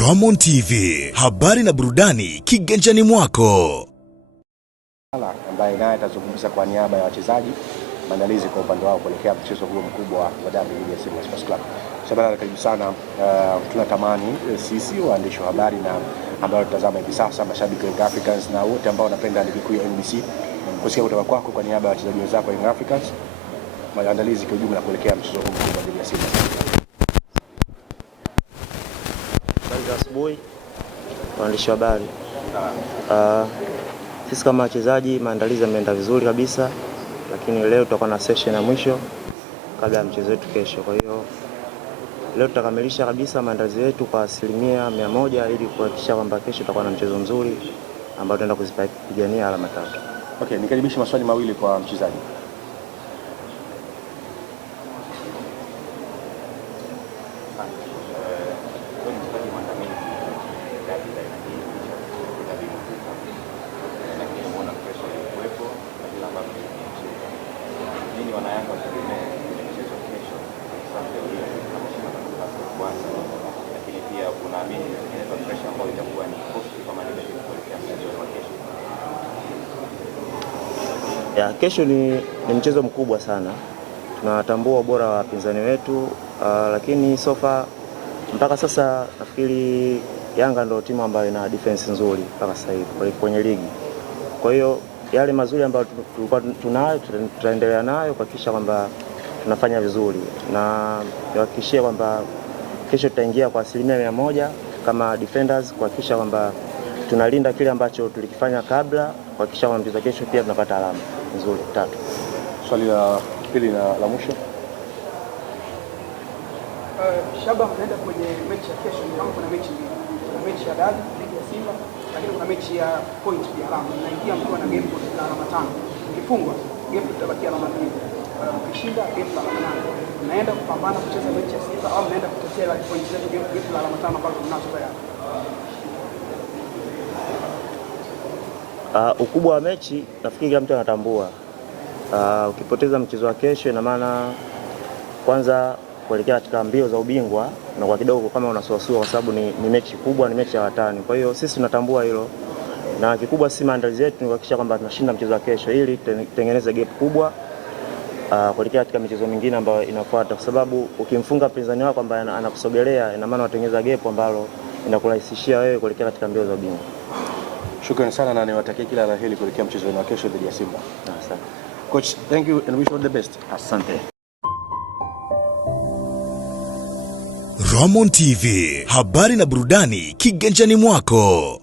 Ramon TV, habari na burudani kiganjani mwako. Ambaye naye atazungumza kwa niaba ya wachezaji maandalizi kwa upande wao kuelekea mchezo huo mkubwa wa dabi dhidi ya Simba Sports Club. Shabana, karibu sana. Tunatamani sisi waandishi wa habari na ambao tutazama hivi sasa, mashabiki wa Young Africans na wote ambao wanapenda ligi kuu ya NBC, kusikia kutoka kwako kwa niaba ya wachezaji wenzako wa Young Africans maandalizi kwa ujumla kuelekea mchezo huo mkubwa dhidi ya Simba Sports Club. Asubuhi waandishi wa habari, sisi kama wachezaji maandalizi yameenda vizuri kabisa, lakini leo tutakuwa na session ya mwisho kabla ya mchezo wetu kesho. Kwa hiyo leo tutakamilisha kabisa maandalizi yetu kwa 100% ili kuhakikisha kwamba kesho tutakuwa na mchezo mzuri ambao tutaenda kuzipigania alama 3. Okay, nikaribishe maswali mawili kwa mchezaji. Kesho ni mchezo mkubwa sana. Tunatambua ubora wa wapinzani wetu, lakini sofa mpaka sasa nafikiri Yanga ndio timu ambayo ina defense nzuri mpaka sasa hivi kwenye ligi. Kwa hiyo yale mazuri ambayo tulikuwa tunayo tutaendelea nayo kuhakikisha kwamba tunafanya vizuri, na tuhakikishie kwamba kesho tutaingia kwa 100% kama defenders kuhakikisha kwamba tunalinda kile ambacho tulikifanya kabla, kuhakikisha kwamba mchezo kesho pia tunapata alama nzuri 3. Swali la pili na la mwisho. Shaba, tunaenda kwenye mechi ya kesho. Ni kama kuna mechi mbili. Kuna mechi ya dabi dhidi ya Simba, lakini kuna mechi ya point ya alama. Naingia mkiwa na game la alama 5. Ukifungwa game itabakia alama 2. Ukishinda game la alama 8. Mnaenda kupambana kucheza mechi ya Simba au mnaenda kutetea ile point zetu game la alama 5 ambazo tunazo tayari? Ukubwa wa mechi nafikiri kila mtu anatambua. Ukipoteza mchezo wa kesho, ina maana kwanza kuelekea katika mbio za ubingwa na kwa kidogo kama unasuasua, kwa sababu ni mechi kubwa, ni mechi ya watani. Kwa hiyo sisi tunatambua hilo, na kikubwa si maandalizi yetu ni kuhakikisha kwamba tunashinda mchezo wa kesho ili tutengeneze gap kubwa kuelekea katika michezo mingine ambayo inafuata, kwa sababu ukimfunga mpinzani wako ambaye anakusogelea, ina maana unatengeneza gap ambalo inakurahisishia wewe kuelekea katika mbio za ubingwa. Shukrani sana na niwatakie kila la heri kuelekea mchezo wa kesho dhidi ya Simba. Asante. Coach, thank you and wish you all the best. Asante. Ramon TV, habari na burudani kiganjani mwako.